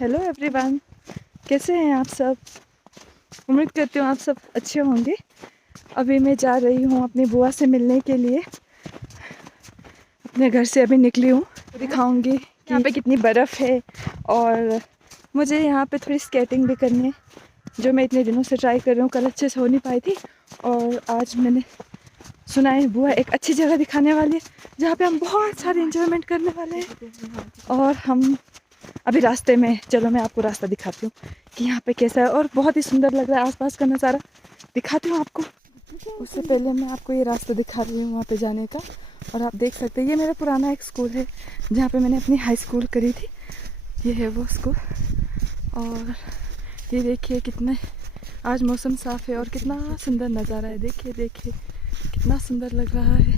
Hello everyone, कैसे हैं आप सब। उम्मीद करती हूँ आप सब अच्छे होंगे। अभी मैं जा रही हूँ अपनी बुआ से मिलने के लिए। अपने घर से अभी निकली हूँ। दिखाऊंगी यहाँ पे कितनी बर्फ़ है और मुझे यहाँ पे थोड़ी स्केटिंग भी करनी है, जो मैं इतने दिनों से ट्राई कर रही हूँ। कल अच्छे से हो नहीं पाई थी और आज मैंने सुना है बुआ एक अच्छी जगह दिखाने वाली है जहाँ पे हम बहुत सारे इंजॉयमेंट करने वाले हैं। और हम अभी रास्ते में, चलो मैं आपको रास्ता दिखाती हूँ कि यहाँ पे कैसा है और बहुत ही सुंदर लग रहा है। आसपास का नज़ारा दिखाती हूँ आपको। उससे पहले मैं आपको ये रास्ता दिखा रही हूँ वहाँ पे जाने का। और आप देख सकते हैं ये मेरा पुराना एक स्कूल है जहाँ पे मैंने अपनी हाई स्कूल करी थी। ये है वो स्कूल। और ये देखिए कितने आज मौसम साफ़ है और कितना सुंदर नज़ारा है। देखिए देखिए कितना सुंदर लग रहा है।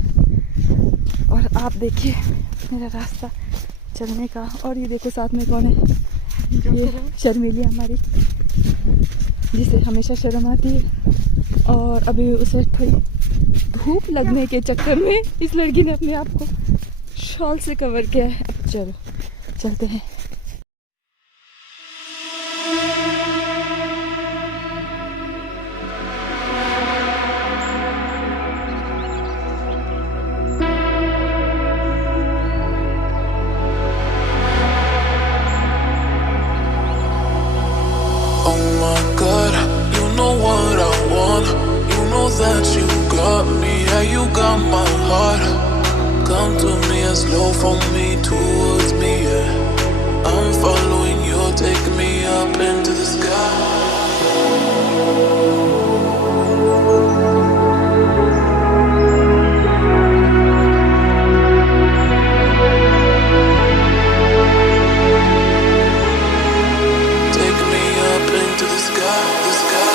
और आप देखिए मेरा रास्ता चलने का। और ये देखो साथ में कौन है, ये शर्मीली हमारी, जिसे हमेशा शर्म आती है। और अभी उस वक्त थोड़ी धूप लगने के चक्कर में इस लड़की ने अपने आप को शॉल से कवर किया है। अब चलो चलते हैं। That you got me, yeah, you got my heart. Come to me and slow from me towards me, yeah. I'm following you, take me up into the sky. Take me up into the sky, the sky.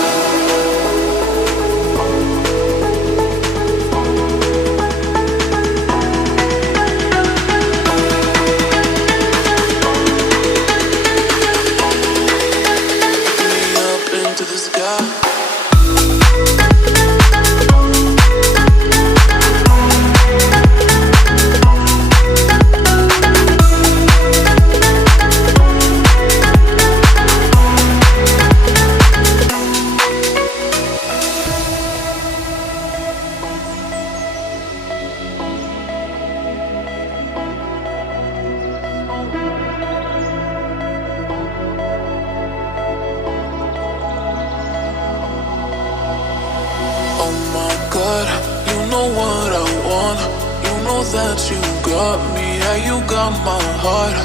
That you got me, yeah, you got my heart.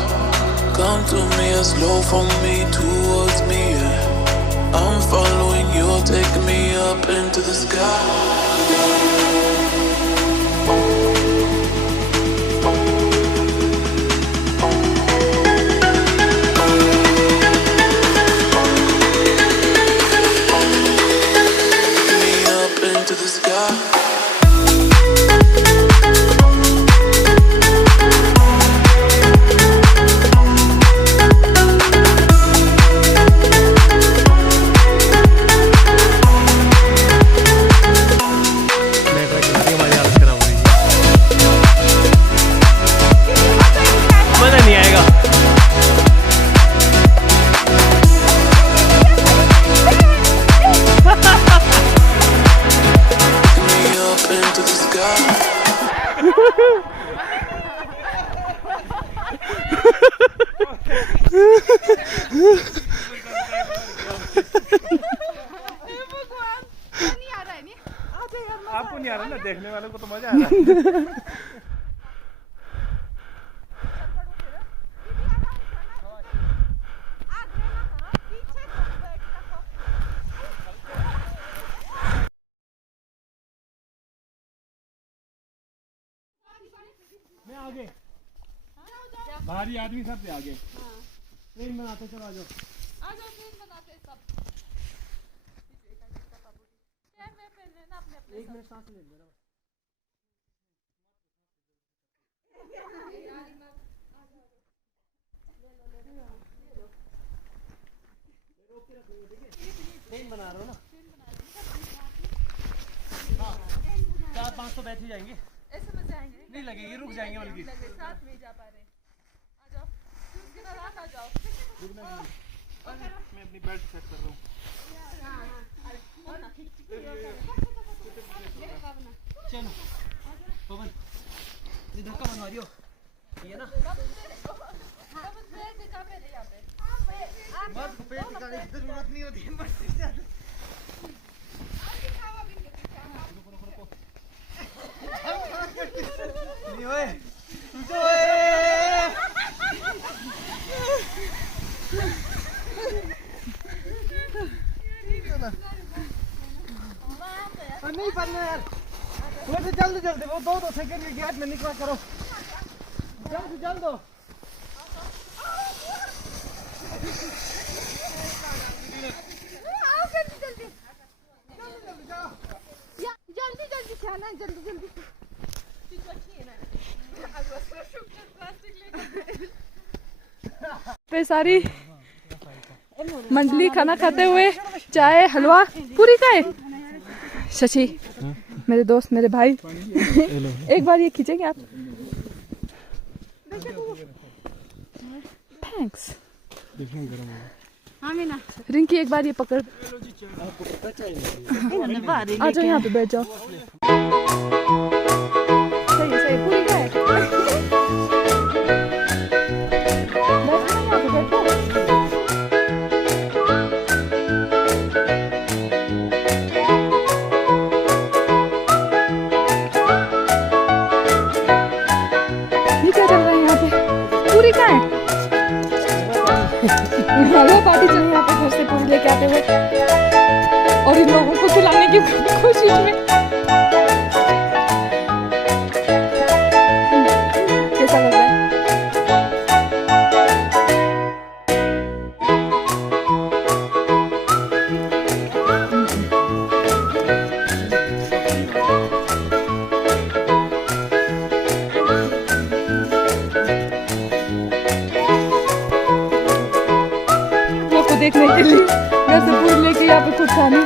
Come to me and slow from me towards me, yeah. I'm following you, take me up into the sky. आपको नहीं आ रहा ना, देखने वालों को तो मजा आ रहा है। मैं आगे, भारी आदमी सबसे आगे। ट्रेन बनाते चलो, आ जाओ ट्रेन बनाते सब। एक मिनट सांस ले लेना। ट्रेन बना रहे हो ना? हाँ, 4-5 तो बैठ ही जाएंगे। ऐसे में जाएंगे नहीं लगेगी, रुक जाएंगे बल्कि साथ में जा पा रहे। आ जाओ, आ जाओ। मैं अपनी बेल्ट सेट कर रहा हूँ। चलो पवन ये धक्का बनवा रही हो ये ना मत पेट दिखाने की जरूरत नहीं होती मत नहीं ओए नहीं पढ़ना यार वैसे जल्दी जल्दी वो दो सेकंड की गैप में निकला करो जल्दी जल्दी जल्दी जल्दी खाना जल्दी जल्दी पे सारी मंडली खाना खाते हुए चाय हलवा पूरी का है। शशि मेरे दोस्त मेरे भाई एक बार ये खींचेंगे आप? थैंक्स। रिंकी एक बार ये पकड़ आ जाओ यहाँ पे बैठ जाओ। सही है पूरी का है। पूरी कहाँ है? हलवा पार्टी चल यहाँ पे घर से पूरी लेके आते हुए और इन लोगों को खिलाने की कोशिश में। कैसा लग रहा है? देखने के लिए घर से पूरी लेके यहाँ पे खुद खाने।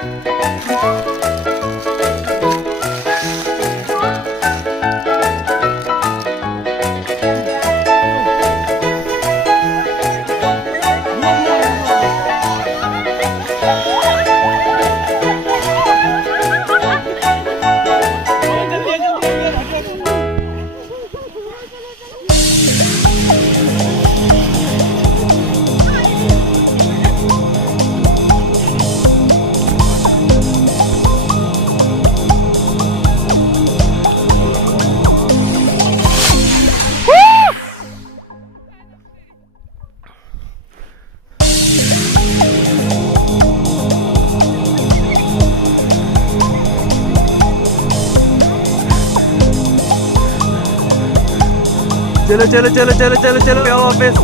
चलो चलो चलो चलो चलो चलो आओ वापस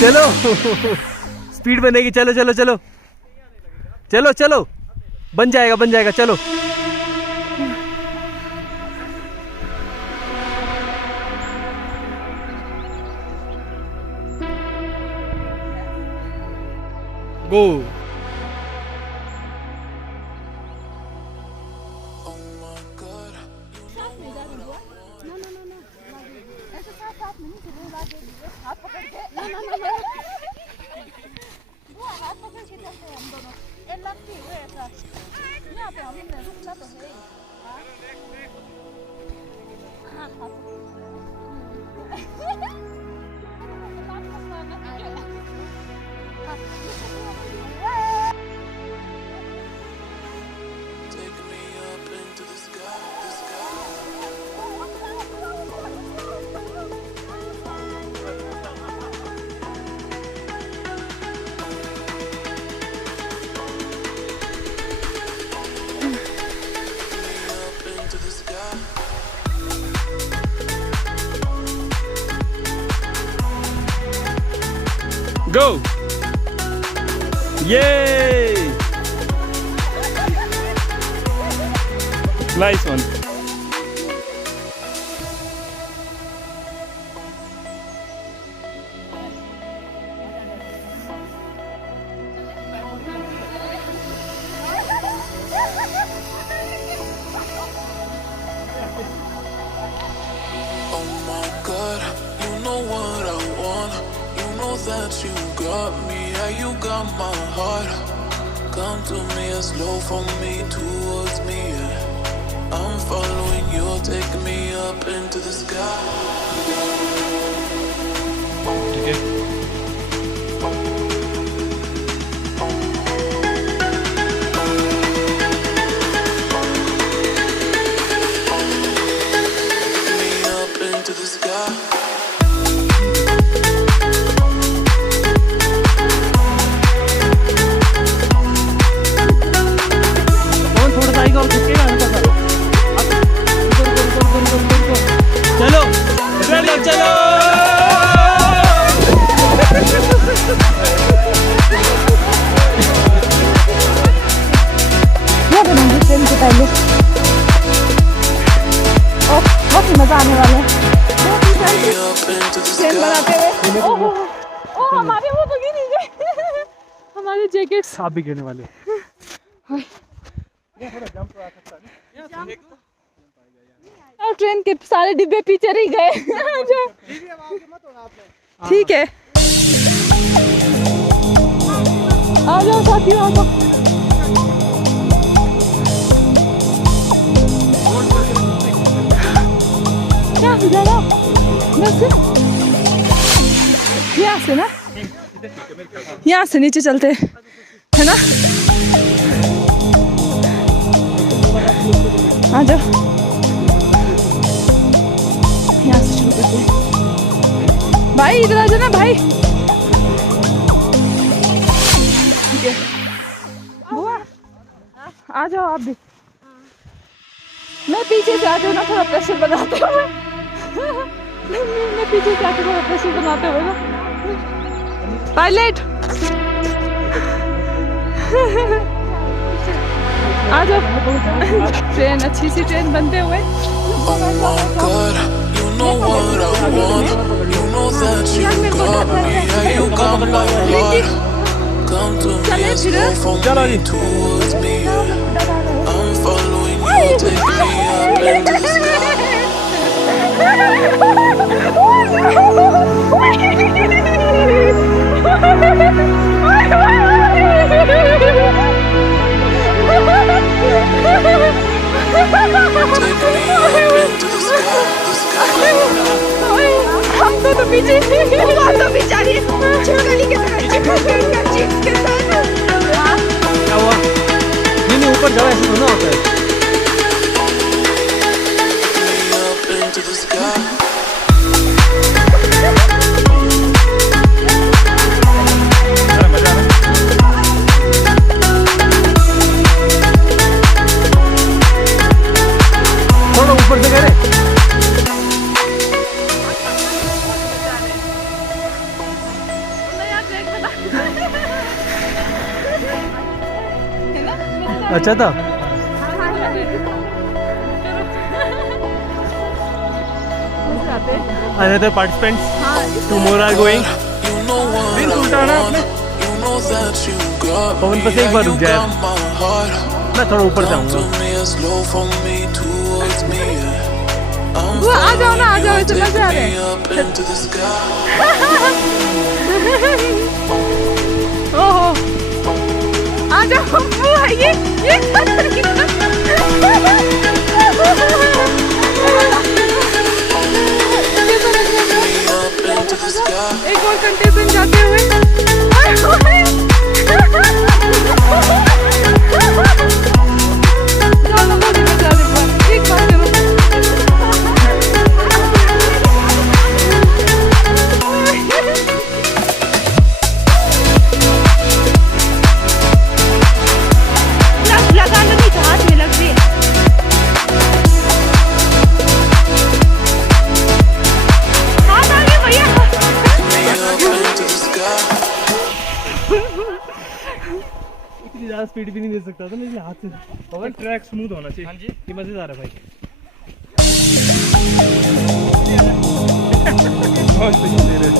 चलो स्पीड बनेगी चलो चलो चलो चलो चलो बन जाएगा चलो गो Go! Yay! Nice one. Oh my God, you know what I want. You know that that you got me, yeah, you got my heart. Come to me, slow from me towards me, yeah. I'm following you, take me up into the sky. Take me up into the sky. चलो चलो चलो क्या बनाएंगे train से पहले? ओह, बहुत ही मजा आने वाला है ट्रेन बनाते हुए। ओह ओह, हमारे वो तो गिर गए हमारे जैकेट्स। आप भी गिरने वाले। ट्रेन के सारे डिब्बे पीछे रह गए। ठीक है, आ जाओ साथियों, आ जाओ। क्या हो जाएगा? यहाँ से ना, यहाँ से नीचे चलते है ना। आ जाओ, यहाँ से शुरू करते हैं। भाई इधर आ जाना भाई। ठीक है, बुआ आ जाओ आप भी। मैं पीछे से आ जाऊँ ना, थोड़ा प्रेशर बनाते हुए। मैं पीछे से आके थोड़ा प्रेशर बनाते हुए ना। पायलट आ जाओ। ट्रेन, अच्छी सी ट्रेन बनते हुए। Oh my God, you know what I want. You know that you got me, yeah, you got my heart. Come to me, slow from me towards me, yeah. I'm following you, take me up into the sky. Take me up into the sky, the sky. हम तो पीछे तो बेचारी छिपकली के साथ। क्या हुआ? नहीं ऊपर जाओ, ऐसे थोड़ा होता है। Take me up into the sky. थोड़ा ऊपर से करे। अच्छा था। Another participants, two more are going. You know what I want. You know that you got Pawan me, बस एक बार yeah, रुक you जाए। got my heart. मैं थोड़ा ऊपर Come to जाऊंगा। me, slow from me towards me, yeah. I'm वो आ जाओ ना, आ following जाओ, you, इतना take मजा आ me रहा up into the sky. ओहो, आ जाओ। ये Up into the sky. एक और कंटेस्टेंट जाते हुए। जाओ, बहुत ही मजा आ रहा है। एक बार करो। लगा लो, नहीं तो हाथ में लग रही है। हाथ आ गए भैया। Up into the sky. इतनी ज़्यादा स्पीड भी नहीं दे सकता था, लेकिन हाथ से। पवन ट्रैक स्मूथ होना चाहिए। हाँ जी, ये मज़ेदार है भाई। बहुत सही दे रहे।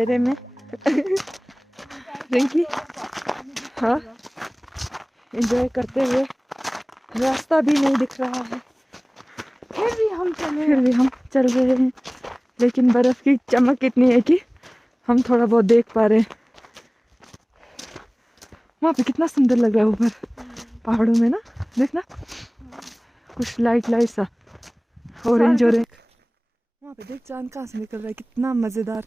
अंधेरे में। रिंकी, हाँ, एंजॉय करते हुए, रास्ता भी नहीं दिख रहा है, फिर भी हम चल रहे हैं। लेकिन बर्फ की चमक इतनी है कि हम थोड़ा बहुत देख पा रहे हैं। वहाँ पे कितना सुंदर लग रहा है ऊपर पहाड़ों में ना, देखना कुछ लाइट सा ऑरेंज ऑरेंज। वहाँ पे देख चांद कहाँ से निकल रहा है, कितना मजेदार।